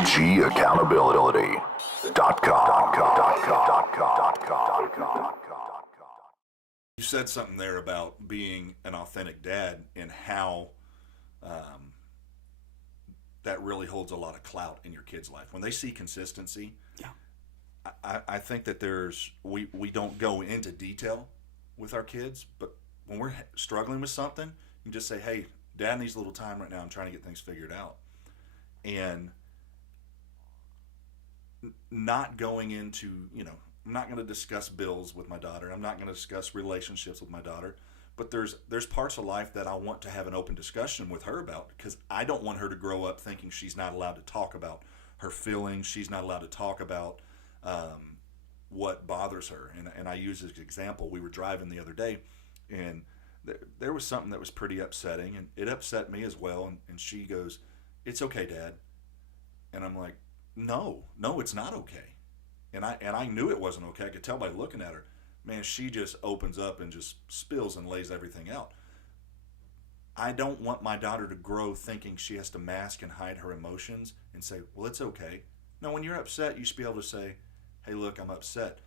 OGaccountability.com. You said something there about being an authentic dad and how that really holds a lot of clout in your kid's life. When they see consistency, Yeah. I think that we don't go into detail with our kids, but when we're struggling with something, you can just say, hey, Dad needs a little time right now. I'm trying to get things figured out. And not going into, I'm not going to discuss bills with my daughter. I'm not going to discuss relationships with my daughter. But there's parts of life that I want to have an open discussion with her about, because I don't want her to grow up thinking she's not allowed to talk about her feelings. She's not allowed to talk about what bothers her. And I use this example. We were driving the other day, and there was something that was pretty upsetting, and it upset me as well. And she goes, "It's okay, Dad." And I'm like, no, it's not okay. And I knew it wasn't okay. I could tell by looking at her. Man, she just opens up and just spills and lays everything out. I don't want my daughter to grow thinking she has to mask and hide her emotions and say, well, it's okay. No, when you're upset, you should be able to say, hey, look, I'm upset.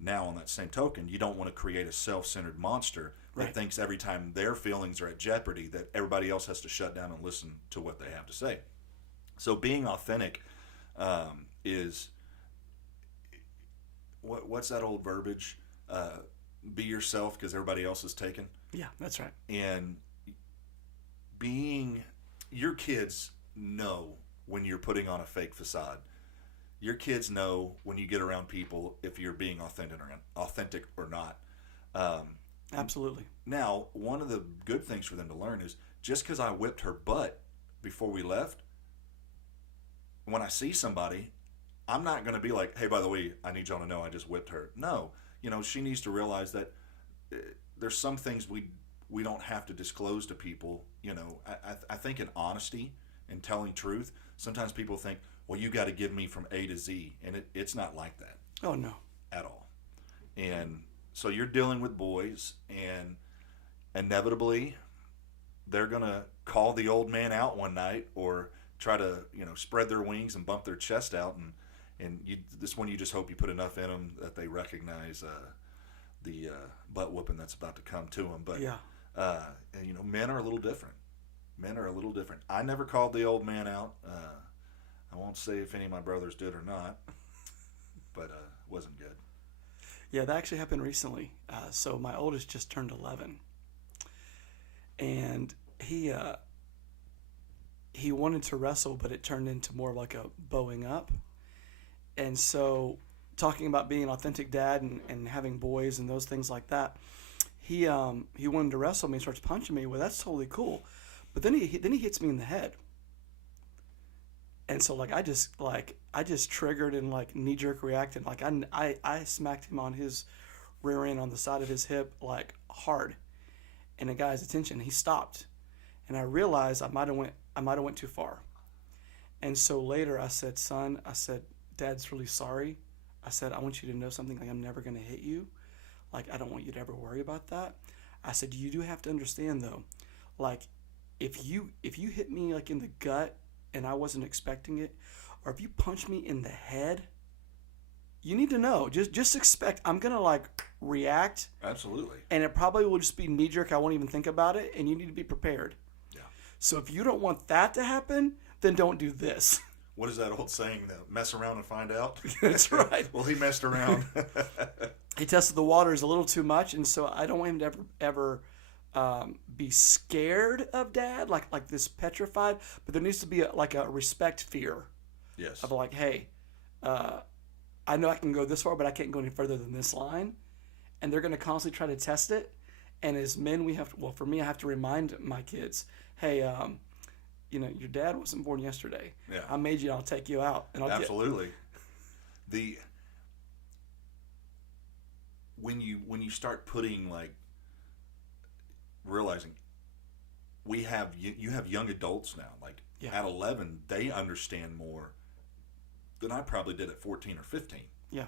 Now, on that same token, you don't want to create a self-centered monster that thinks every time their feelings are at jeopardy that everybody else has to shut down and listen to what they have to say. So being authentic is, what's that old verbiage? Be yourself because everybody else is taken. Yeah, that's right. And your kids know when you're putting on a fake facade. Your kids know when you get around people if you're being authentic or not. Absolutely. Now, one of the good things for them to learn is just because I whipped her butt before we left, when I see somebody, I'm not going to be like, hey, by the way, I need y'all to know I just whipped her. No. She needs to realize that there's some things we don't have to disclose to people. I think in honesty and telling truth, sometimes people think, well, you got to give me from A to Z, and it's not like that. Oh, no. At all. And so you're dealing with boys, and inevitably they're going to call the old man out one night or try to, spread their wings and bump their chest out, and this one you just hope you put enough in them that they recognize the butt whooping that's about to come to them. But yeah. Men are a little different. I never called the old man out. I won't say if any of my brothers did or not, but it wasn't good. Yeah, that actually happened recently. So my oldest just turned 11, and he wanted to wrestle, but it turned into more of like a bowing up. And so, talking about being an authentic dad and having boys and those things like that, he wanted to wrestle me and starts punching me. Well, that's totally cool, but then he hits me in the head, and so I just triggered and knee jerk reacted. I smacked him on his rear end on the side of his hip hard, and it got his attention. He stopped, and I realized I might have went too far, and so later I said, son, Dad's really sorry. I said, I want you to know something. I'm never going to hit you. I don't want you to ever worry about that. I said, you do have to understand though, if you hit me in the gut and I wasn't expecting it, or if you punch me in the head, you need to know. Just expect I'm going to react. Absolutely. And it probably will just be knee jerk. I won't even think about it, and you need to be prepared. Yeah. So if you don't want that to happen, then don't do this. What is that old saying? Mess around and find out? That's right. Well, he messed around. He tested the waters a little too much, and so I don't want him to ever be scared of Dad, like this petrified. But there needs to be a respect fear. Yes. Of hey, I know I can go this far, but I can't go any further than this line. And they're going to constantly try to test it. And as men, for me, I have to remind my kids, hey, your dad wasn't born yesterday. Yeah. I made you. I'll take you out. And Absolutely. When you start putting realizing you have young adults now. At 11, they understand more than I probably did at 14 or 15. Yeah.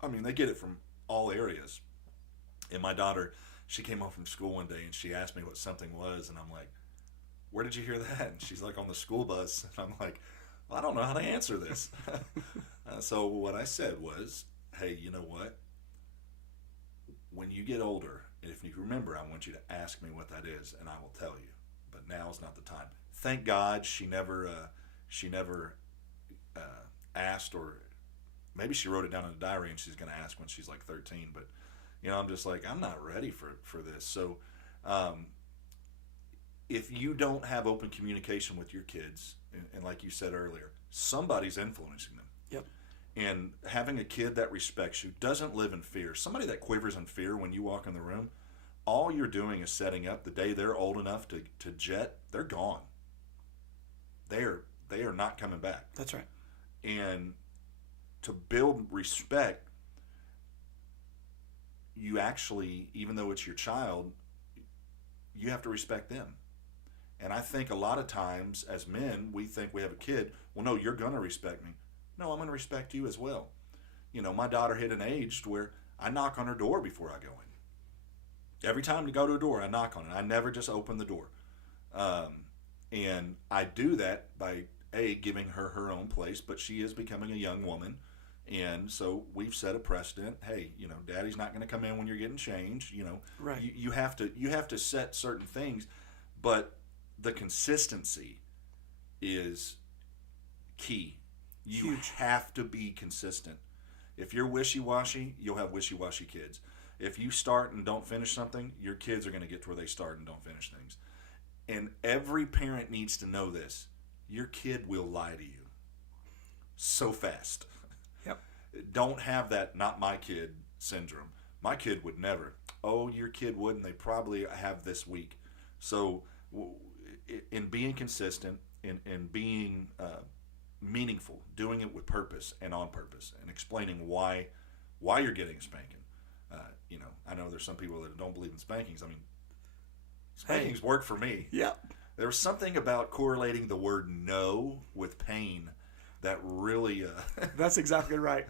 I mean, they get it from all areas. And my daughter, she came home from school one day and she asked me what something was, and I'm like, where did you hear that? And she's like, on the school bus. And I'm like, Well, I don't know how to answer this. So what I said was, hey, you know what? When you get older, if you remember, I want you to ask me what that is, and I will tell you. But now's not the time. Thank God she never asked, or maybe she wrote it down in a diary and she's going to ask when she's like 13. But I'm just like, I'm not ready for this. So if you don't have open communication with your kids, and like you said earlier, somebody's influencing them. Yep. And having a kid that respects you, doesn't live in fear, somebody that quivers in fear when you walk in the room, all you're doing is setting up the day they're old enough to jet, they're gone. They are not coming back. That's right. And to build respect, you actually, even though it's your child, you have to respect them. And I think a lot of times as men, we think we have a kid, well, no, you're going to respect me. No, I'm going to respect you as well. My daughter hit an age where I knock on her door before I go in. Every time to go to a door, I knock on it. I never just open the door. And I do that by, giving her her own place, but she is becoming a young woman. And so we've set a precedent. Hey, daddy's not going to come in when you're getting changed. Right. You have to set certain things, but the consistency is key. You Huge. have to be consistent. If you're wishy-washy, you'll have wishy-washy kids. If you start and don't finish something, your kids are going to get to where they start and don't finish things. And every parent needs to know this. Your kid will lie to you so fast. Yep. Don't have that "not my kid" syndrome. My kid would never. Oh, your kid would, and they probably have this week. So in being consistent, in being meaningful, doing it with purpose and on purpose, and explaining why you're getting a spanking. I know there's some people that don't believe in spankings. I mean, spankings work for me. Yeah. There was something about correlating the word "no" with pain that really... That's exactly right.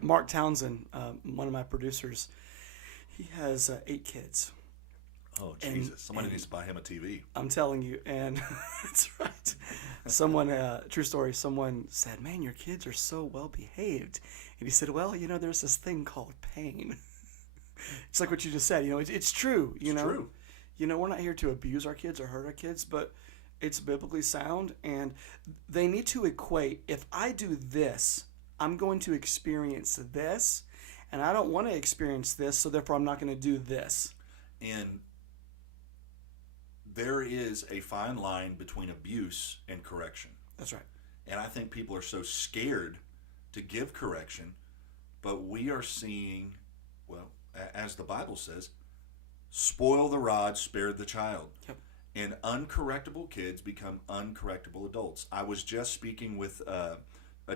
Mark Townsend, one of my producers, he has 8 kids. Oh, Jesus. Somebody needs to buy him a TV. I'm telling you, and that's right. Someone, true story, someone said, man, your kids are so well behaved. And he said, well, there's this thing called pain. It's like what you just said, it's true, It's true. We're not here to abuse our kids or hurt our kids, but it's biblically sound, and they need to equate, if I do this, I'm going to experience this, and I don't want to experience this, so therefore I'm not going to do this. And there is a fine line between abuse and correction. That's right. And I think people are so scared to give correction, but we are seeing, well, as the Bible says, spoil the rod, spare the child. Yep. And uncorrectable kids become uncorrectable adults. I was just speaking with a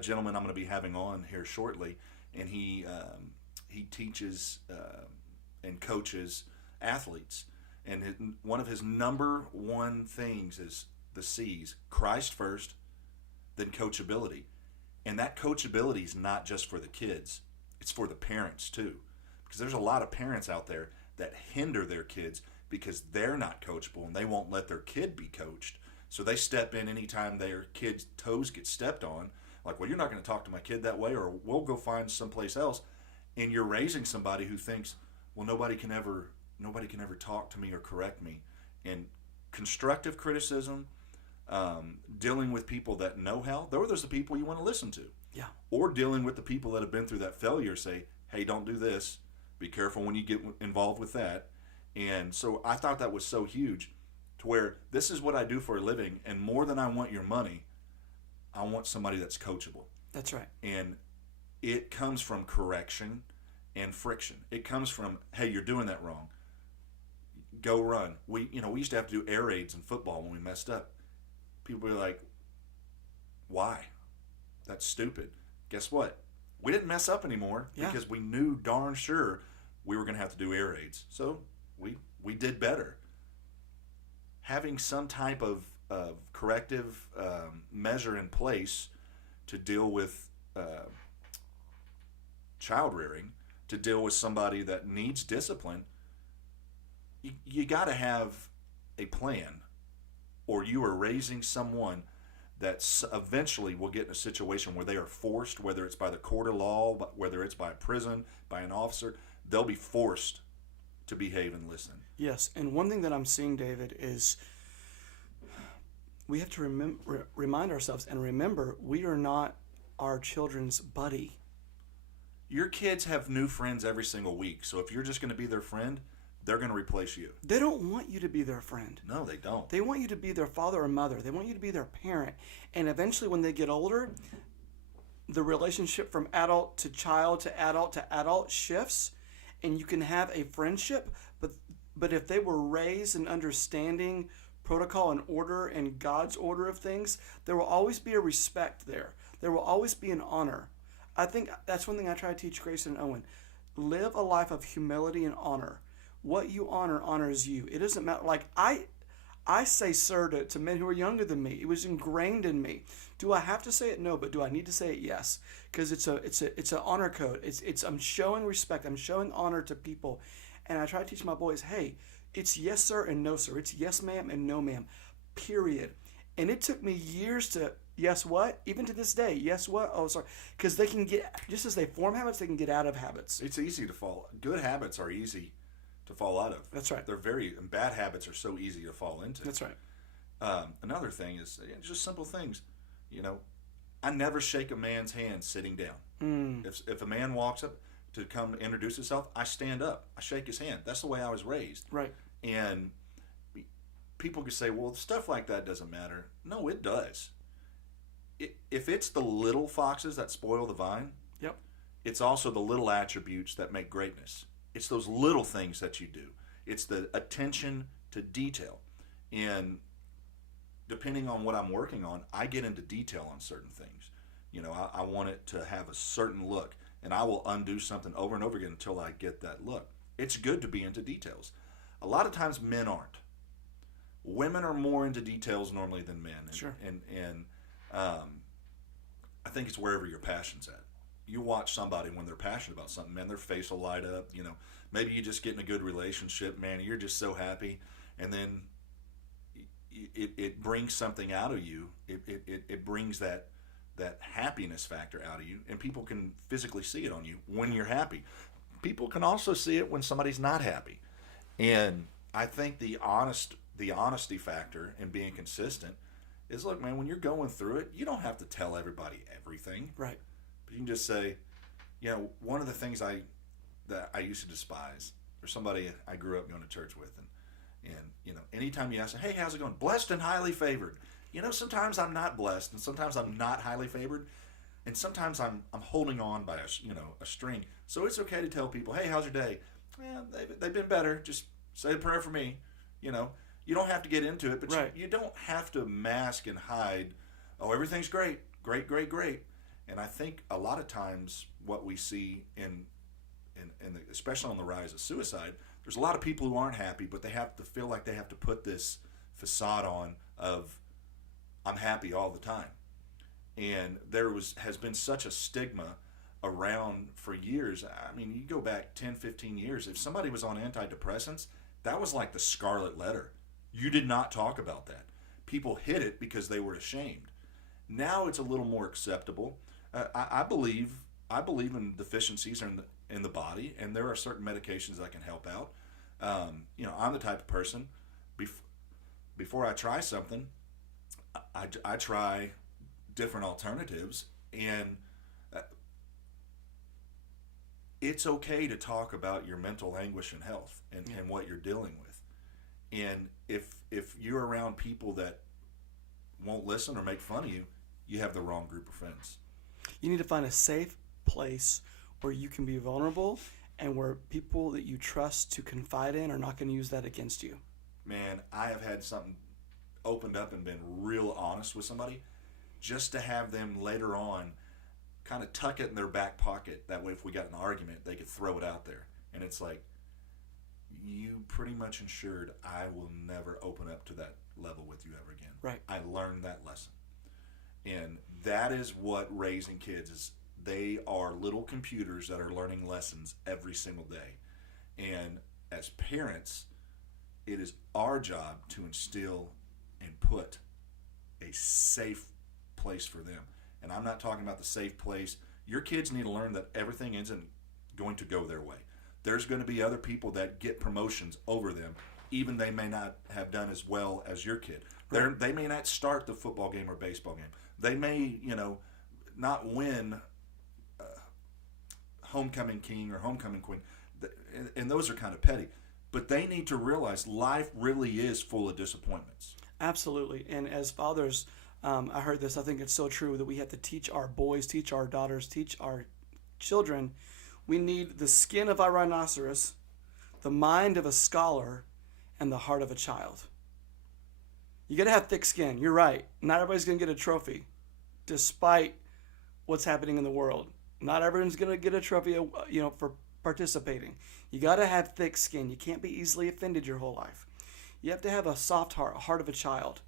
gentleman I'm going to be having on here shortly, and he teaches and coaches athletes. And one of his number one things is the C's: Christ first, then coachability. And that coachability is not just for the kids, it's for the parents too. Because there's a lot of parents out there that hinder their kids because they're not coachable and they won't let their kid be coached. So they step in anytime their kid's toes get stepped on. Like, well, you're not going to talk to my kid that way, or we'll go find someplace else. And you're raising somebody who thinks, well, nobody can ever talk to me or correct me. And constructive criticism, dealing with people that know how, those are the people you want to listen to. Yeah. Or dealing with the people that have been through that failure, say, hey, don't do this. Be careful when you get involved with that. And so I thought that was so huge, to where this is what I do for a living, and more than I want your money, I want somebody that's coachable. That's right. And it comes from correction and friction. It comes from, hey, you're doing that wrong. Go run. We used to have to do air raids in football when we messed up. People were like, why? That's stupid. Guess what? We didn't mess up anymore because we knew darn sure we were going to have to do air raids. So we did better. Having some type of corrective measure in place to deal with child rearing, to deal with somebody that needs discipline, you got to have a plan, or you are raising someone that eventually will get in a situation where they are forced, whether it's by the court of law, whether it's by a prison, by an officer, they'll be forced to behave and listen. Yes, and one thing that I'm seeing, David, is we have to remind ourselves and remember we are not our children's buddy. Your kids have new friends every single week, so if you're just going to be their friend, they're going to replace you. They don't want you to be their friend. No, they don't. They want you to be their father or mother. They want you to be their parent. And eventually, when they get older, the relationship from adult to child to adult shifts, and you can have a friendship. But if they were raised in understanding protocol and order and God's order of things, there will always be a respect there. There will always be an honor. I think that's one thing I try to teach Grayson and Owen. Live a life of humility and honor. What you honor honors you. It doesn't matter. Like I say sir to men who are younger than me. It was ingrained in me. Do I have to say it? No, but do I need to say it? Yes, because it's an honor code. It's I'm showing respect. I'm showing honor to people, and I try to teach my boys, hey, it's yes sir and no sir. It's yes ma'am and no ma'am. Period. And it took me years to yes what, even to this day. Yes what? Oh sorry, because they can get just as they form habits, they can get out of habits. It's easy to fall. Good habits are easy to fall out of. That's right. And bad habits are so easy to fall into. That's right. Another thing is just simple things. You know, I never shake a man's hand sitting down. If a man walks up to come introduce himself, I stand up. I shake his hand. That's the way I was raised. Right. And people could say, well, stuff like that doesn't matter. No, it does. If it's the little foxes that spoil the vine, Yep. it's also the little attributes that make greatness. It's those little things that you do. It's the attention to detail. And depending on what I'm working on, I get into detail on certain things. You know, I want it to have a certain look, and I will undo something over and over again until I get that look. It's good to be into details. A lot of times men aren't. Women are more into details normally than men. And, Sure. And I think it's wherever your passion's at. You watch somebody when they're passionate about something, man, their face will light up. You know, maybe you just get in a good relationship, man, you're just so happy, and then it brings something out of you. It brings that happiness factor out of you, and people can physically see it on you when you're happy. People can also see it when somebody's not happy, and I think the honesty factor in being consistent is, look, man, when you're going through it, you don't have to tell everybody everything. Right. You can just say, you know, one of the things that I used to despise, or somebody I grew up going to church with, and you know, anytime you ask them, hey, how's it going? Blessed and highly favored. You know, sometimes I'm not blessed, and sometimes I'm not highly favored, and sometimes I'm holding on by a string. So it's okay to tell people, hey, how's your day? Well, they've been better. Just say a prayer for me. You know, you don't have to get into it, but right. you don't have to mask and hide. Oh, everything's great, great, great, great. And I think a lot of times what we see especially on the rise of suicide, there's a lot of people who aren't happy, but they have to feel like they have to put this facade on of I'm happy all the time. And has been such a stigma around for years. I mean, you go back 10, 15 years, if somebody was on antidepressants, that was like the scarlet letter. You did not talk about that. People hid it because they were ashamed. Now it's a little more acceptable. I believe in deficiencies in the body, and there are certain medications that can help out. You know, I'm the type of person, before I try something, I try different alternatives, and it's okay to talk about your mental anguish and health and what you're dealing with. And if you're around people that won't listen or make fun of you, you have the wrong group of friends. You need to find a safe place where you can be vulnerable and where people that you trust to confide in are not going to use that against you. Man, I have had something opened up and been real honest with somebody just to have them later on kind of tuck it in their back pocket. That way if we got in an argument, they could throw it out there. And it's like, you pretty much ensured I will never open up to that level with you ever again. Right. I learned that lesson. And that is what raising kids is. They are little computers that are learning lessons every single day. And as parents, it is our job to instill and put a safe place for them. And I'm not talking about the safe place. Your kids need to learn that everything isn't going to go their way. There's going to be other people that get promotions over them, even they may not have done as well as your kid. Right. They may not start the football game or baseball game. They may, not win homecoming king or homecoming queen, and those are kind of petty. But they need to realize life really is full of disappointments. Absolutely. And as fathers, I heard this. I think it's so true that we have to teach our boys, teach our daughters, teach our children. We need the skin of a rhinoceros, the mind of a scholar, and the heart of a child. You got to have thick skin. You're right. Not everybody's going to get a trophy, despite what's happening in the world. Not everyone's going to get a trophy, for participating. You got to have thick skin. You can't be easily offended your whole life. You have to have a soft heart, a heart of a child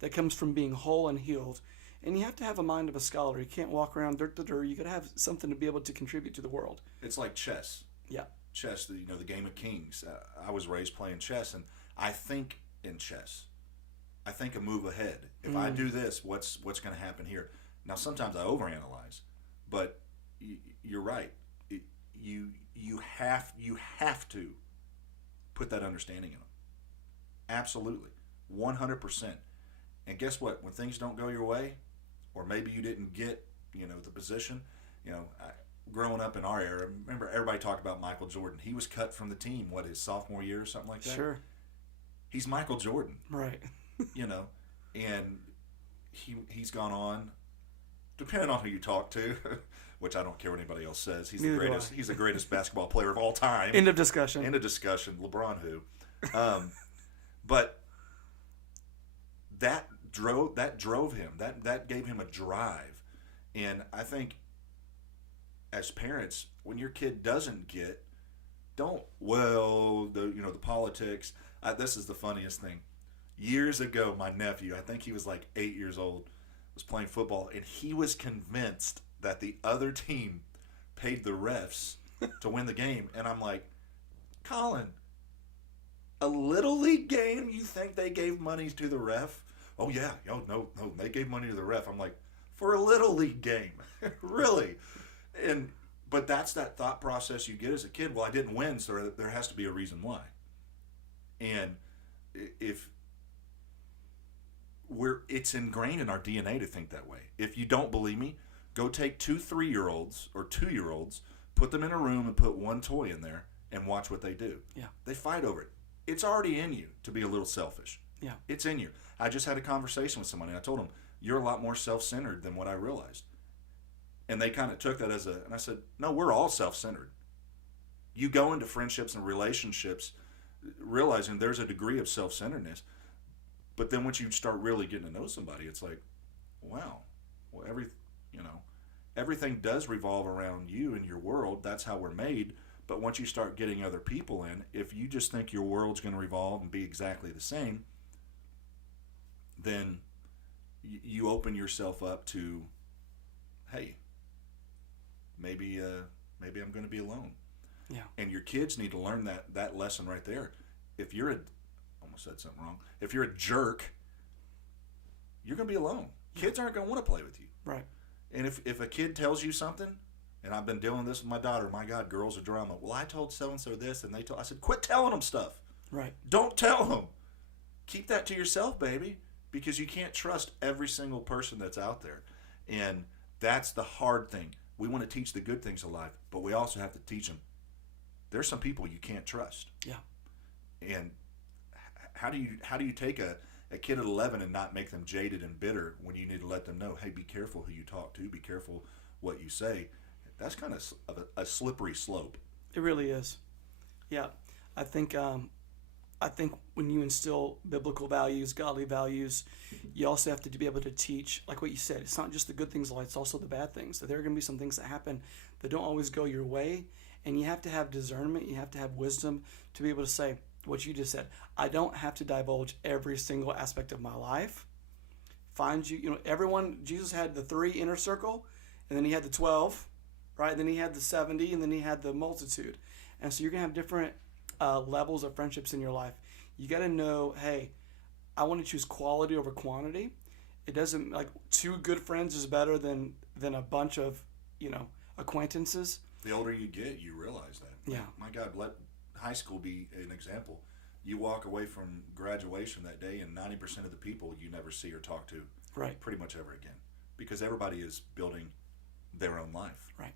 that comes from being whole and healed. And you have to have a mind of a scholar. You can't walk around dirt to dirt. You got to have something to be able to contribute to the world. It's like chess. Yeah. Chess, the game of kings. I was raised playing chess, and I think in chess. I think a move ahead. If I do this, what's going to happen here? Now, sometimes I overanalyze, but you're right. You have to put that understanding in them. Absolutely, 100%. And guess what? When things don't go your way, or maybe you didn't get the position, growing up in our era, remember everybody talked about Michael Jordan. He was cut from the team, his sophomore year or something like that? Sure. He's Michael Jordan. Right. And he's gone on, depending on who you talk to, which I don't care what anybody else says. He's Neither the do greatest. I. He's the greatest basketball player of all time. End of discussion. End of discussion. LeBron who? But that drove him. That gave him a drive. And I think as parents, when your kid doesn't get, the politics. This is the funniest thing. Years ago, my nephew, I think he was like 8 years old, was playing football, and he was convinced that the other team paid the refs to win the game. And I'm like, Colin, a little league game, you think they gave money to the ref? Oh yeah, no, they gave money to the ref. I'm like, for a little league game, really? But that's that thought process you get as a kid. Well, I didn't win, so there has to be a reason why. And it's ingrained in our DNA to think that way. If you don't believe me, go take 2 3-year-olds or 2-year-olds, put them in a room and put one toy in there and watch what they do. Yeah. They fight over it. It's already in you to be a little selfish. Yeah. It's in you. I just had a conversation with somebody and I told them, you're a lot more self-centered than what I realized. And they kind of took that and I said, no, we're all self-centered. You go into friendships and relationships realizing there's a degree of self-centeredness. But then once you start really getting to know somebody, it's like, wow, well, everything does revolve around you and your world. That's how we're made. But once you start getting other people in, if you just think your world's going to revolve and be exactly the same, then you open yourself up to, hey, maybe I'm going to be alone. Yeah. And your kids need to learn that lesson right there. If you're almost said something wrong. If you're a jerk, you're going to be alone. Kids aren't going to want to play with you. Right. And if a kid tells you something, and I've been dealing with this with my daughter, my God, girls are drama. Well, I told so-and-so this, and I said, quit telling them stuff. Right. Don't tell them. Keep that to yourself, baby, because you can't trust every single person that's out there. And that's the hard thing. We want to teach the good things of life, but we also have to teach them there's some people you can't trust. Yeah. And how do you take a kid at 11 and not make them jaded and bitter when you need to let them know, hey, be careful who you talk to, be careful what you say. That's kind of a slippery slope. It really is. Yeah. I think when you instill biblical values, godly values, you also have to be able to teach, like what you said, it's not just the good things in life, it's also the bad things. So there are going to be some things that happen that don't always go your way, and you have to have discernment, you have to have wisdom to be able to say what you just said. I don't have to divulge every single aspect of my life. Everyone, Jesus had the 3 inner circle, and then he had the 12, right? And then he had the 70, and then he had the multitude. And so you're going to have different levels of friendships in your life. You got to know, hey, I want to choose quality over quantity. It doesn't like two good friends is better than a bunch of, you know, acquaintances. The older you get, you realize that. Yeah. My God, let high school be an example. You walk away from graduation that day, and 90% of the people you never see or talk to Right. pretty much ever again, because everybody is building their own life. Right.